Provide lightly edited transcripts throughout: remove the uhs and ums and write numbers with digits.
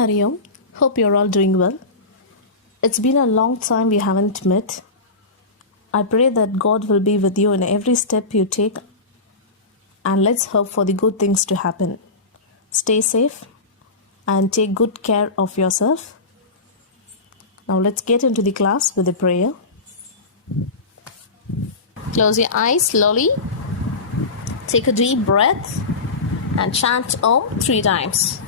Hariom, hope you're all doing well. It's been a long time we haven't met. I pray that God will be with you in every step you take, and let's hope for the good things to happen. Stay safe and take good care of yourself. Now let's get into the class with a prayer. Close your eyes slowly. Take a deep breath and chant Om 3 times.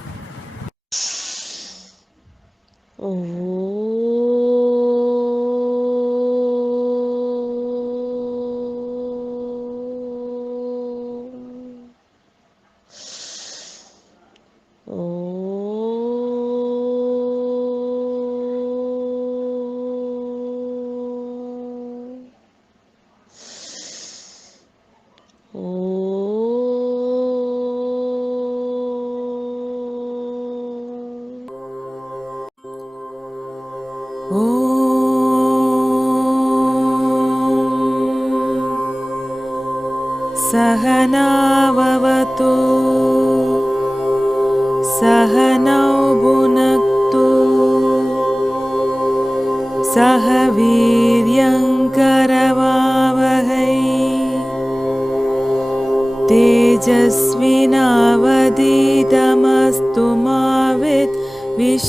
सहनाववतु सहनौ भुनक्तु सह वीर्यङ्करवावहै तेजस्विनावधीतमस्तु मा विद्विषावहै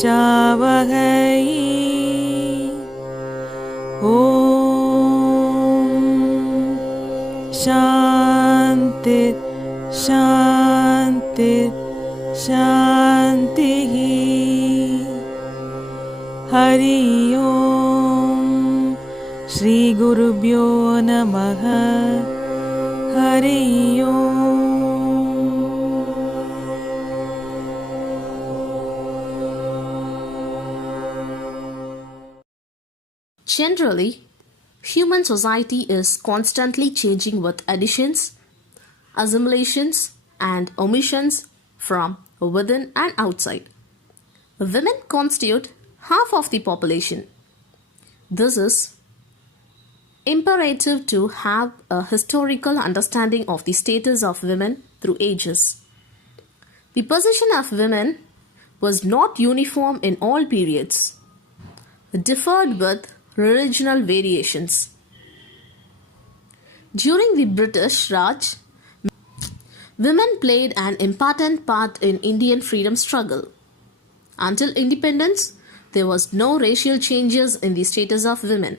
ॐ शान्ति शान्ति शान्तिः हरि ओम् श्रीगुरुभ्यो नमः हरि ओम्. Generally, human society is constantly changing with additions, assimilations, and omissions from within and outside. Women constitute half of the population. This is imperative to have a historical understanding of the status of women through ages. The position of women was not uniform in all periods. It differed with regional variations. During the British Raj, women played an important part in Indian freedom struggle. Until independence, there was no racial changes in the status of women.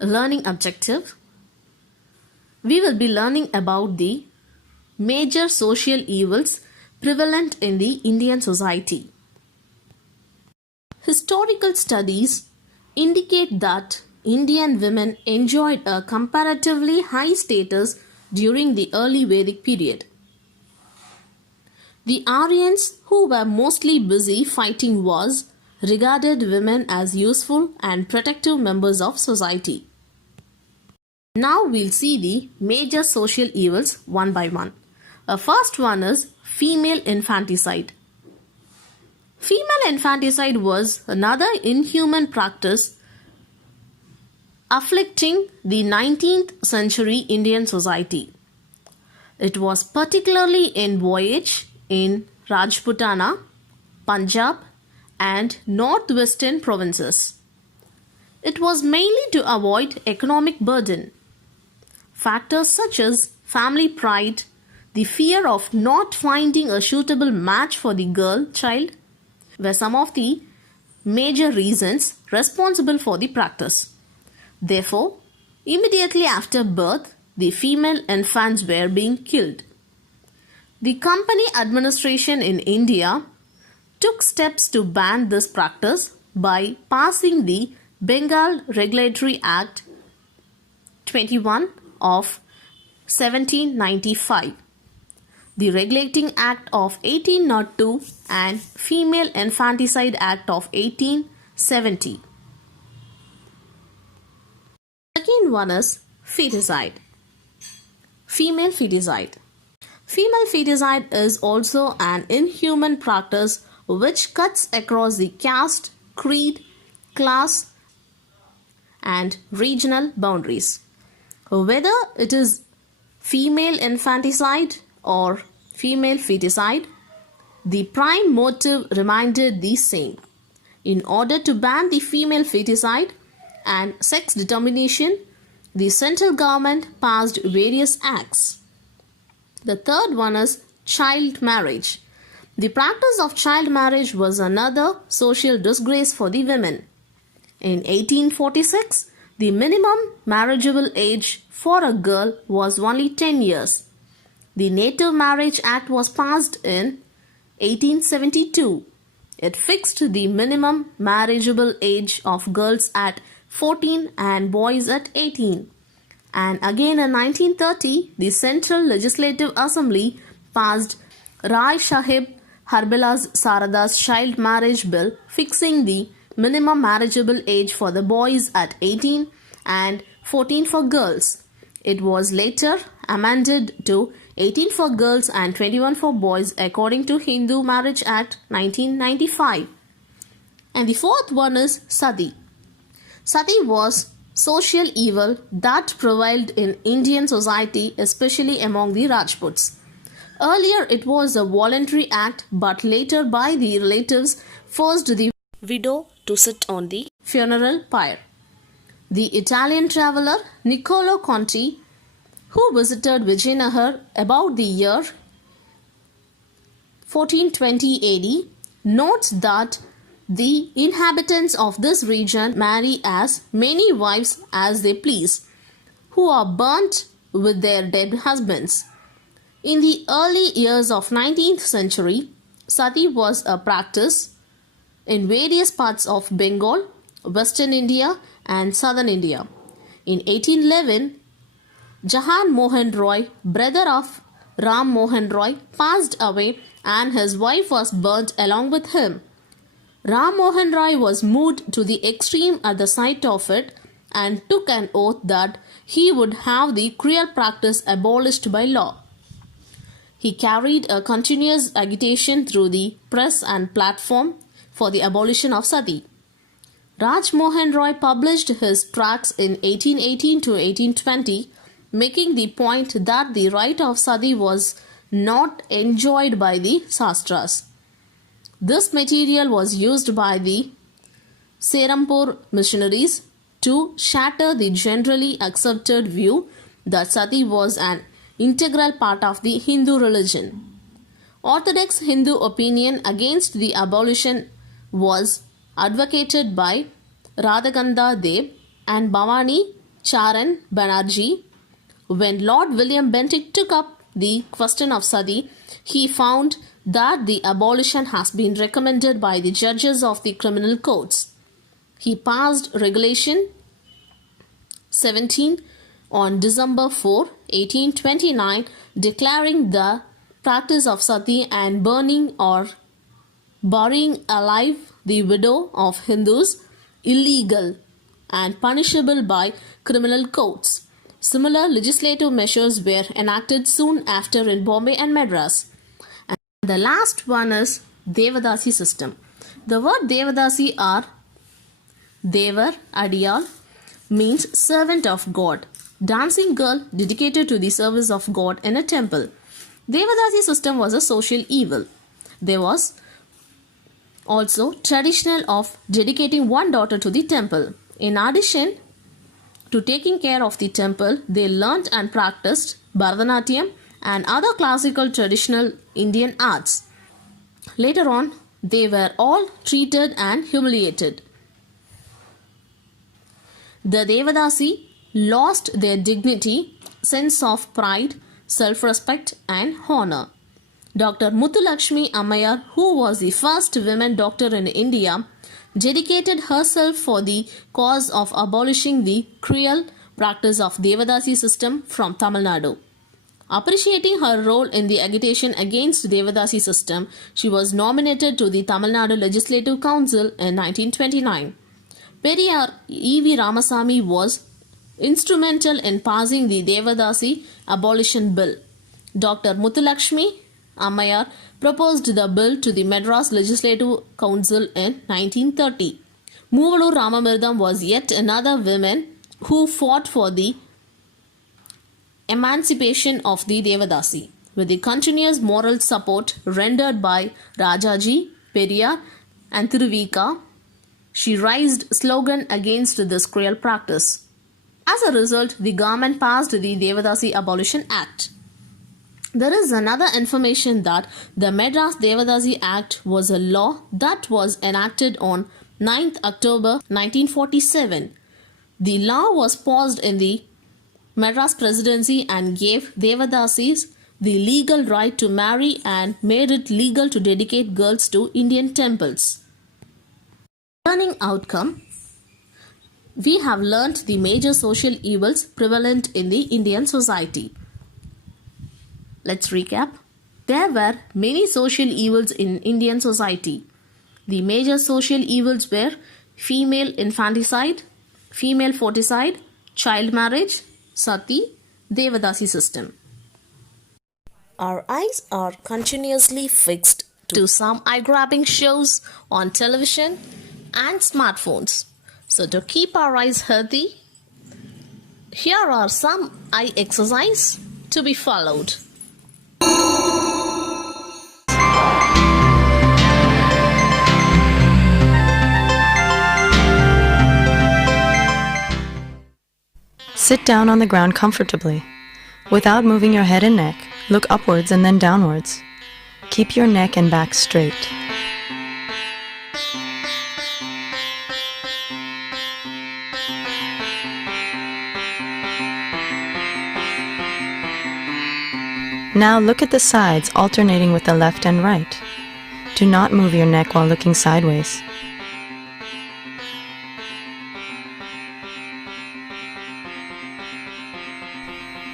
A learning objective. We will be learning about the major social evils prevalent in the Indian society. Historical studies indicate that Indian women enjoyed a comparatively high status during the early Vedic period. The Aryans, who were mostly busy fighting wars, regarded women as useful and protective members of society. Now we'll see the major social evils one by one. The first one is female infanticide. Female infanticide was another inhuman practice afflicting the 19th century Indian society. It was particularly in voyage in Rajputana, Punjab, and northwestern provinces. It was mainly to avoid economic burden. Factors such as family pride, the fear of not finding a suitable match for the girl child were some of the major reasons responsible for the practice. Therefore, immediately after birth, the female infants were being killed. The company administration in India took steps to ban this practice by passing the Bengal Regulatory Act 21 of 1795, the Regulating Act of 1802 and Female Infanticide Act of 1870. Second one is feticide. Female feticide. Female feticide is also an inhuman practice which cuts across the caste, creed, class, and regional boundaries. Whether it is female infanticide or female feticide, The prime motive remained the same. In order to ban the female feticide and sex determination, the central government passed various acts. The third one is child marriage. The practice of child marriage was another social disgrace for the women. In 1846, the minimum marriageable age for a girl was only 10 years. The Native Marriage Act was passed in 1872. It fixed the minimum marriageable age of girls at 14 and boys at 18. And again in 1930, the Central Legislative Assembly passed Rai Sahib Harbilas Sarada's Child Marriage Bill, fixing the minimum marriageable age for the boys at 18 and 14 for girls. It was later amended to 18 for girls and 21 for boys according to Hindu Marriage Act 1995. And the fourth one is Sati. Sati was social evil that prevailed in Indian society, especially among the Rajputs. Earlier it was a voluntary act, but later by the relatives forced the widow to sit on the funeral pyre. The Italian traveller Niccolo Conti, who visited Vijayanagar about the year 1420 AD, notes that the inhabitants of this region marry as many wives as they please, who are burnt with their dead husbands. In the early years of 19th century, sati was a practice in various parts of Bengal, Western India and Southern India. In 1811, Jahan Mohan Roy, brother of Ram Mohan Roy, passed away and his wife was burnt along with him. Ram Mohan Roy was moved to the extreme at the sight of it and took an oath that he would have the cruel practice abolished by law. He carried a continuous agitation through the press and platform for the abolition of sati. Raj Mohan Roy published his tracts in 1818 to 1820, making the point that the right of sati was not enjoyed by the Shastras. This material was used by the Serampore missionaries to shatter the generally accepted view that sati was an integral part of the Hindu religion. Orthodox Hindu opinion against the abolition was advocated by Radhaganda Deb and Bhavani Charan Banerjee. When Lord William Bentinck took up the question of sati, he found that the abolition has been recommended by the judges of the criminal courts. He passed Regulation 17 on December 4, 1829, declaring the practice of sati and burning or burying alive the widow of Hindus illegal and punishable by criminal courts. Similar legislative measures were enacted soon after in Bombay and Madras. And the last one is Devadasi system. The word Devadasi or Devar Adiyal means servant of God, dancing girl dedicated to the service of God in a temple. Devadasi system was a social evil. There was also traditional of dedicating one daughter to the temple. In addition to taking care of the temple, they learnt and practiced Bharatanatyam and other classical traditional Indian arts. Later on, they were all treated and humiliated. The Devadasi lost their dignity, sense of pride, self-respect and honor. Dr. Muthulakshmi Ammayar, who was the first women doctor in India, dedicated herself for the cause of abolishing the cruel practice of Devadasi system from Tamil Nadu. Appreciating her role in the agitation against Devadasi system, she was nominated to the Tamil Nadu Legislative Council in 1929. Periyar E.V. Ramasamy was instrumental in passing the Devadasi abolition bill. Dr. Muthulakshmi Ammayar proposed the bill to the Madras Legislative Council in 1930. Moovalur Ramamirdam was yet another woman who fought for the emancipation of the Devadasi. with the continuous moral support rendered by Rajaji, Periyar, and Thiruvika, she raised slogan against this cruel practice. As a result, the government passed the Devadasi Abolition Act. There is another information that the Madras Devadasi Act was a law that was enacted on 9th October 1947. The law was passed in the Madras Presidency and gave Devadasis the legal right to marry and made it legal to dedicate girls to Indian temples. Learning outcome: we have learnt the major social evils prevalent in the Indian society. Let's recap. There were many social evils in Indian society. The major social evils were female infanticide, female foeticide, child marriage, sati, Devadasi system. Our eyes are continuously fixed to some eye-grabbing shows on television and smartphones. So to keep our eyes healthy, here are some eye exercise to be followed. Sit down on the ground comfortably. Without moving your head and neck, look upwards and then downwards. Keep your neck and back straight. Now look at the sides alternating with the left and right. Do not move your neck while looking sideways.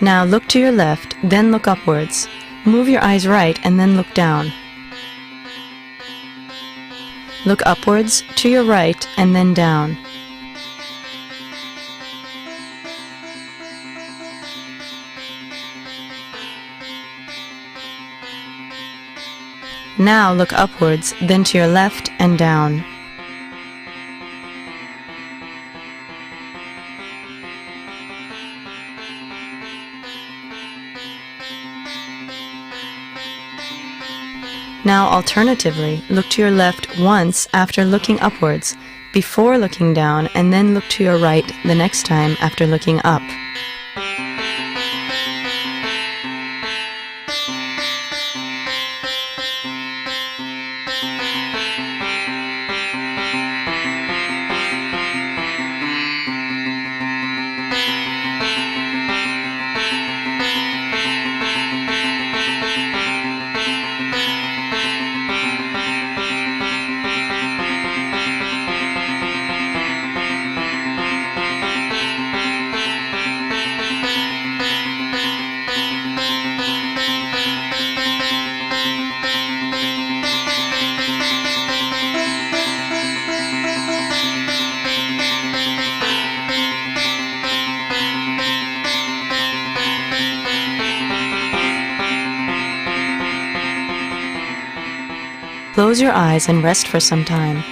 Now look to your left, then look upwards. Move your eyes right and then look down. Look upwards, to your right, and then down. Now look upwards, then to your left and down. Now alternatively, look to your left once after looking upwards, before looking down, and then look to your right the next time after looking up. Close your eyes and rest for some time.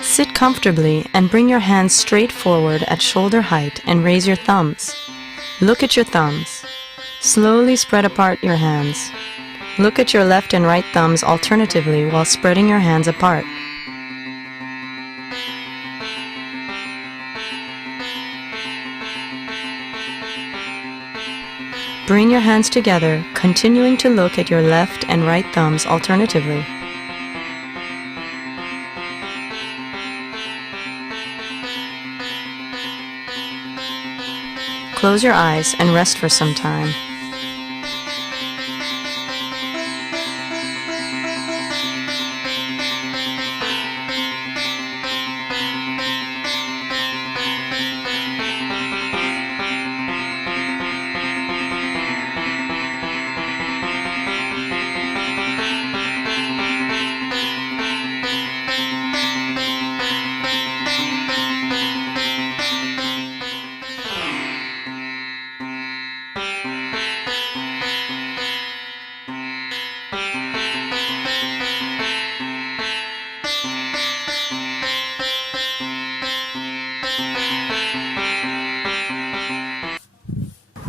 Sit comfortably and bring your hands straight forward at shoulder height and raise your thumbs. Look at your thumbs. Slowly spread apart your hands. Look at your left and right thumbs alternatively while spreading your hands apart. Bring your hands together, continuing to look at your left and right thumbs alternatively. Close your eyes and rest for some time.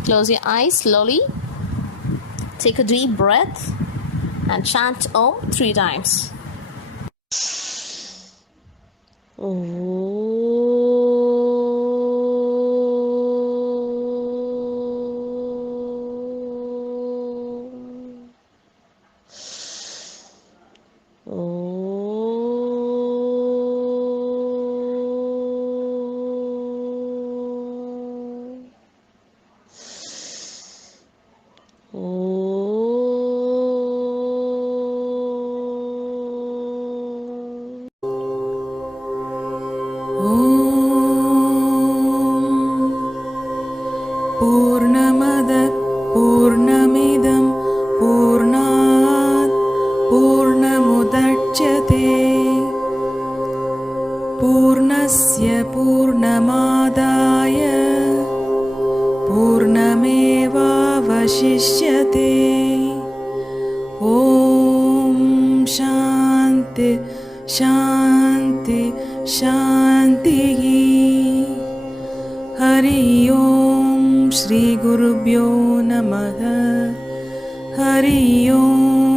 Close your eyes slowly. Take a deep breath and chant Om 3 times. पूर्णमद पूर्णमिदं पूर्णात् पूर्णमुदच्यते पूर्णस्य पूर्णमादाय पूर्णमेवावशिष्यते ॐ शान्ति शान्ति शान्तिः हरि ओम श्री गुरुभ्यो नमः हरि ओम।